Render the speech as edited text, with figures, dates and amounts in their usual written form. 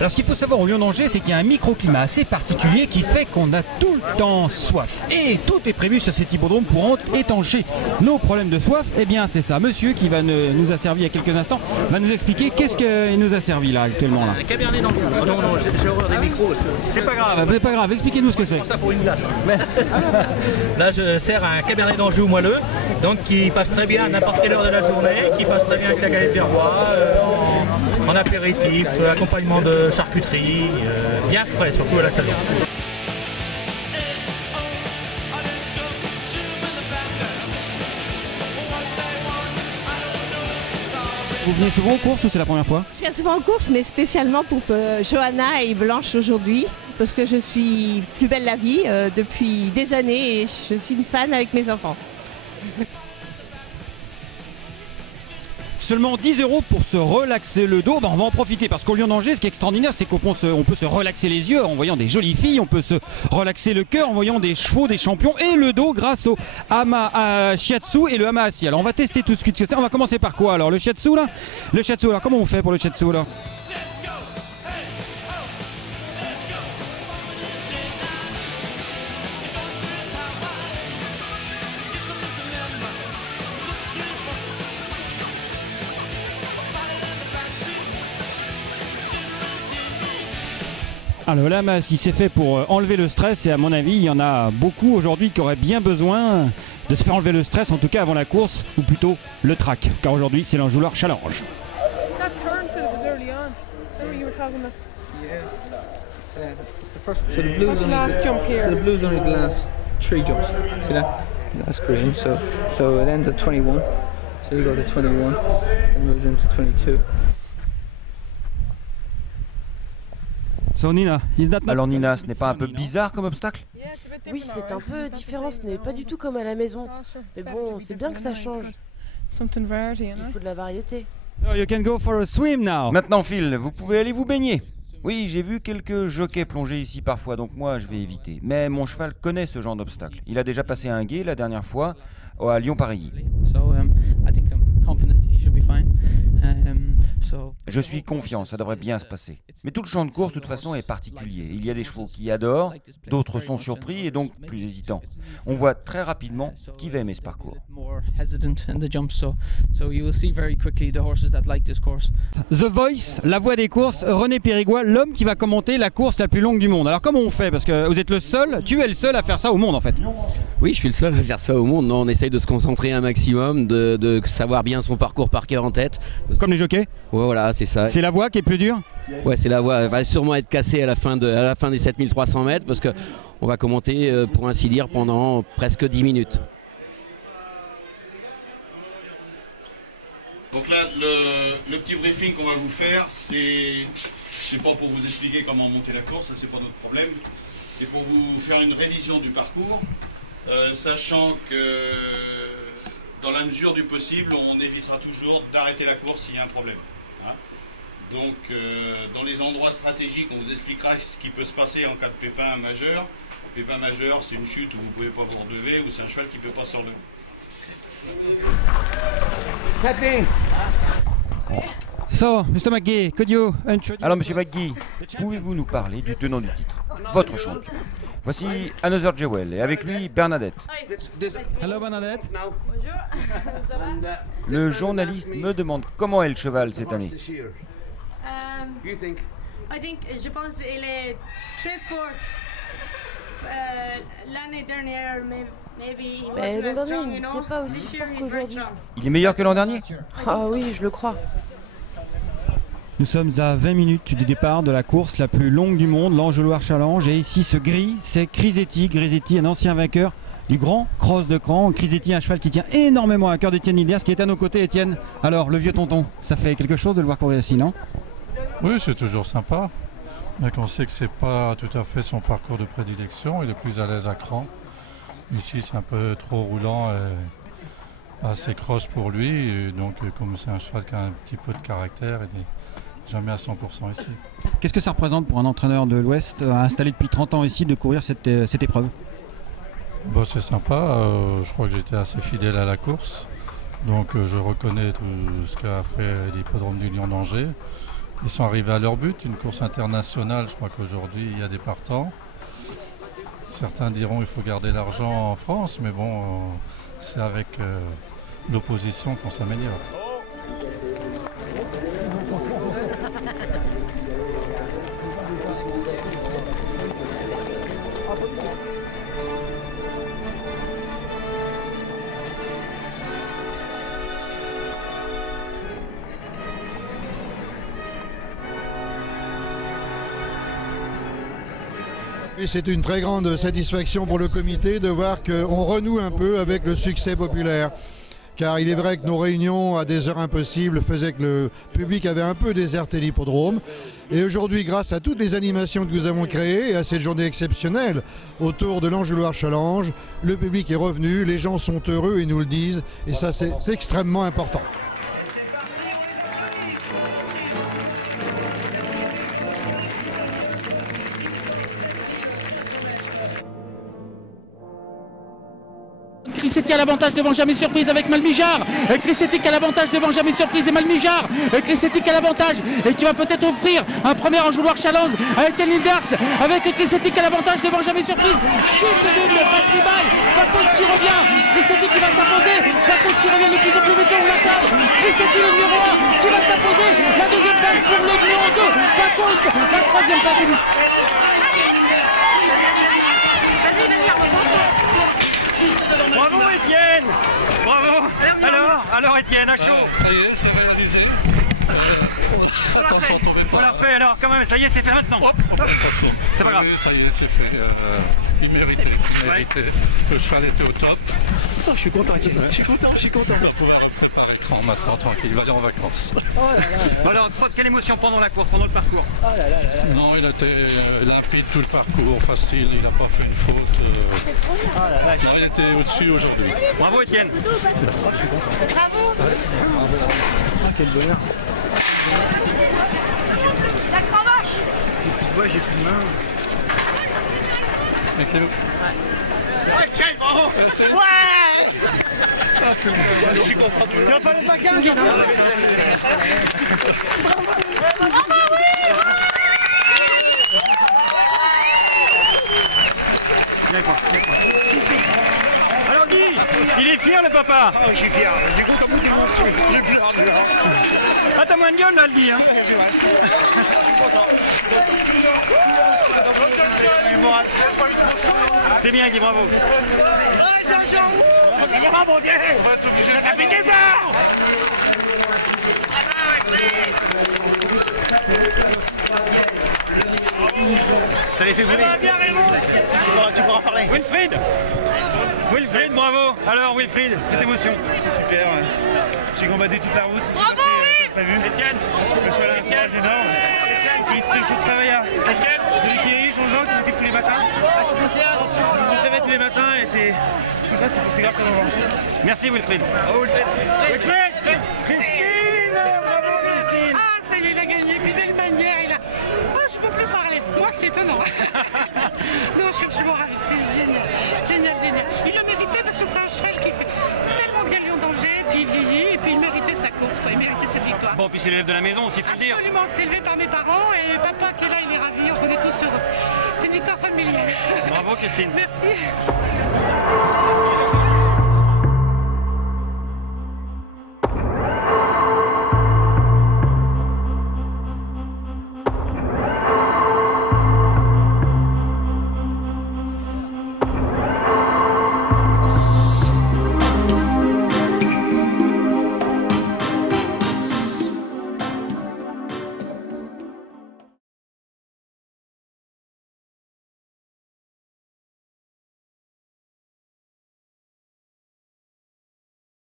Alors ce qu'il faut savoir au Lion d'Angers, c'est qu'il y a un microclimat assez particulier qui fait qu'on a tout le temps soif. Et tout est prévu sur cet hippodrome pour étancher nos problèmes de soif. Eh bien c'est ça, monsieur qui va nous a servi il y a quelques instants, va nous expliquer qu'est-ce qu'il nous a servi là actuellement là. Un cabernet d'Anjou. Oh non, j'ai horreur des micros. C'est pas grave, expliquez-nous ce que c'est. Ça pour une glace. Là je sers un cabernet d'Anjou moelleux, donc qui passe très bien à n'importe quelle heure de la journée, qui passe très bien avec la galette verrois, en apéritif, accompagnement de charcuterie, bien frais, surtout à la saison. Vous venez souvent aux courses ou c'est la première fois? Je viens souvent en course, mais spécialement pour Johanna et Blanche aujourd'hui, parce que je suis plus belle la vie depuis des années et je suis une fan avec mes enfants. Seulement 10 € pour se relaxer le dos. Ben, on va en profiter parce qu'au Lion d'Angers, ce qui est extraordinaire, c'est qu'on peut se relaxer les yeux en voyant des jolies filles, on peut se relaxer le cœur en voyant des chevaux, des champions et le dos grâce au Hama Shiatsu et le Hama Assi. Alors on va tester tout ce que c'est. On va commencer par quoi alors? Le Shiatsu là? Le Shiatsu, alors comment on fait pour le Shiatsu là? Alors là, si c'est fait pour enlever le stress, et à mon avis, il y en a beaucoup aujourd'hui qui auraient bien besoin de se faire enlever le stress, en tout cas avant la course, ou plutôt le track, car aujourd'hui c'est l'Anjouloir Challenge. So the blues only the last 3 jumps. See that? That's green. So it ends at 21. So you go to 21 and moves into 22. Alors Nina, ce n'est pas un peu bizarre comme obstacle? Oui, c'est un peu différent, ce n'est pas du tout comme à la maison. Mais bon, c'est bien que ça change. Il faut de la variété. So you can go for a swim now. Maintenant Phil, vous pouvez aller vous baigner. Oui, j'ai vu quelques jockeys plonger ici parfois, donc moi je vais éviter. Mais mon cheval connaît ce genre d'obstacle. Il a déjà passé un gué la dernière fois à Lyon-Paris. Je suis confiant, ça devrait bien se passer. Mais tout le champ de course, de toute façon, est particulier. Il y a des chevaux qui adorent, d'autres sont surpris et donc plus hésitants. On voit très rapidement qui va aimer ce parcours. The Voice, la voix des courses, René Périgois, l'homme qui va commenter la course la plus longue du monde. Alors comment on fait? Parce que vous êtes le seul, tu es le seul à faire ça au monde en fait. Oui, je suis le seul à faire ça au monde. Non, on essaye de se concentrer un maximum, de savoir bien son parcours par cœur en tête. Comme les jockeys? Ouais, voilà, c'est ça. C'est la voix qui est plus dure? Ouais, c'est la voix. Elle va sûrement être cassée à la fin des 7300 mètres parce qu'on va commenter, pour ainsi dire, pendant presque 10 minutes. Donc là, le petit briefing qu'on va vous faire, c'est pas pour vous expliquer comment monter la course, ça c'est pas notre problème. C'est pour vous faire une révision du parcours, sachant que dans la mesure du possible, on évitera toujours d'arrêter la course s'il y a un problème. Hein. Donc, dans les endroits stratégiques, on vous expliquera ce qui peut se passer en cas de pépin majeur. Le pépin majeur, c'est une chute où vous ne pouvez pas vous relever, ou c'est un cheval qui ne peut pas se relever. So, Mr. McGee, could you introduce... Alors Monsieur McGee, pouvez-vous nous parler du tenant du titre, votre champion? Voici Another Jewel et avec lui Bernadette. Hello Bernadette. Le journaliste me demande comment est le cheval cette année. Je pense qu'il est très fort. L'année dernière, Mais l'an dernier, il n'était pas aussi fort qu'aujourd'hui. Il est meilleur que l'an dernier? Ah oui, je le crois. Nous sommes à 20 minutes du départ de la course la plus longue du monde, l'Anjouloir Challenge. Et ici, ce gris, c'est Crisetti. Crisetti, un ancien vainqueur du grand cross de Cran. Crisetti, un cheval qui tient énormément à cœur d'Étienne Hilders, qui est à nos côtés. Étienne, alors, le vieux tonton, ça fait quelque chose de le voir courir ici, non? Oui, c'est toujours sympa. Mais on sait que c'est pas tout à fait son parcours de prédilection. Il est plus à l'aise à Cran. Ici, c'est un peu trop roulant et assez cross pour lui. Et donc, comme c'est un cheval qui a un petit peu de caractère, il n'est jamais à 100% ici. Qu'est-ce que ça représente pour un entraîneur de l'Ouest, installé depuis 30 ans ici, de courir cette épreuve? Bon, c'est sympa. Je crois que j'étais assez fidèle à la course. Donc, je reconnais tout ce qu'a fait l'hippodrome du Lion d'Angers. ils sont arrivés à leur but. Une course internationale, je crois qu'aujourd'hui il y a des partants. Certains diront qu'il faut garder l'argent en France, mais bon, c'est avec l'opposition qu'on s'améliore. C'est une très grande satisfaction pour le comité de voir qu'on renoue un peu avec le succès populaire. Car il est vrai que nos réunions à des heures impossibles faisaient que le public avait un peu déserté l'hippodrome. Et aujourd'hui, grâce à toutes les animations que nous avons créées et à cette journée exceptionnelle autour de l'Anjou-Loire Challenge, le public est revenu, les gens sont heureux et nous le disent. Et ça, c'est extrêmement important. Crisetti a l'avantage devant Jamais Surprise avec Malmijar. Crisetti a l'avantage devant Jamais Surprise et Malmijar. Crisetti a l'avantage et qui va peut-être offrir un premier Anjou-Loire Challenge à Etienne Linders avec Crisetti a l'avantage devant Jamais Surprise. Chute de Paslibaï. Fakos qui revient. Crisetti qui va s'imposer. Fakos qui revient de plus en plus vite, on l'accorde. Crisetti le numéro 1 qui va s'imposer. La deuxième place pour le numéro 2. Fakos. La troisième place est Bravo Étienne! Bravo! Alors Étienne, à chaud! Ça y est, c'est réalisé. Attention, tombez pas. On l'a fait alors, quand même, ça y est, c'est fait maintenant. Attention. C'est pas grave. Oui, ça y est, c'est fait. Il méritait. Le cheval était au top. Oh, je suis content, Étienne. Je suis content. On va pouvoir préparer l'écran maintenant, tranquille. Il va aller en vacances. Alors, quelle émotion pendant la course, pendant le parcours? Non, il a été limpide tout le parcours, facile. Il n'a pas fait une faute. Non, il était au-dessus aujourd'hui. Bravo Étienne. Merci. Je suis content. Bravo. Ah, quel bonheur. La cravache. Tu vois, j'ai plus de main. Ouais, tiens, bravo! Ouais! Je suis content de vous. Il en fallait pas 15. Alors Guy, il est fier le papa? Je suis fier, j'ai content pour tout le monde. J'ai plus l'air. Ah, t'as moins de gueule là, le Guy, hein? C'est vrai. C'est bien Guy, bravo. On va être obligé de faire des Ça les fait brûler. Tu pourras parler. Wilfried, bravo. Alors Wilfried, cette émotion? C'est super. J'ai combattu toute la route. Bravo, oui. Prévu. Etienne. Le cheval a un courage énorme. C'était chaud de travail à de l'équilibre, Jean-Jean qui s'occupe tous les matins. Je me levais tous les matins et c'est tout ça, c'est grâce à Jean-Jean. Merci Wilfried. Bravo Wilfried. Christine, bravo Christine. Ah, ça y est, il a gagné. Puis belle manière, il a... Oh, je peux plus parler. Moi, c'est étonnant. Non, je suis absolument ravie. C'est génial. Génial. Il le méritait parce que c'est un cheval qui fait tellement bien Lyon d'Angers, puis il vieillit, et puis il méritait sa course, quoi. Il méritait cette victoire. Bon, puis c'est l'élève de la maison aussi, faut le dire. Absolument, c'est élevé par mes parents, et papa qui est là, il est ravi. On est tous heureux. C'est une victoire familiale. Bravo Christine. Merci.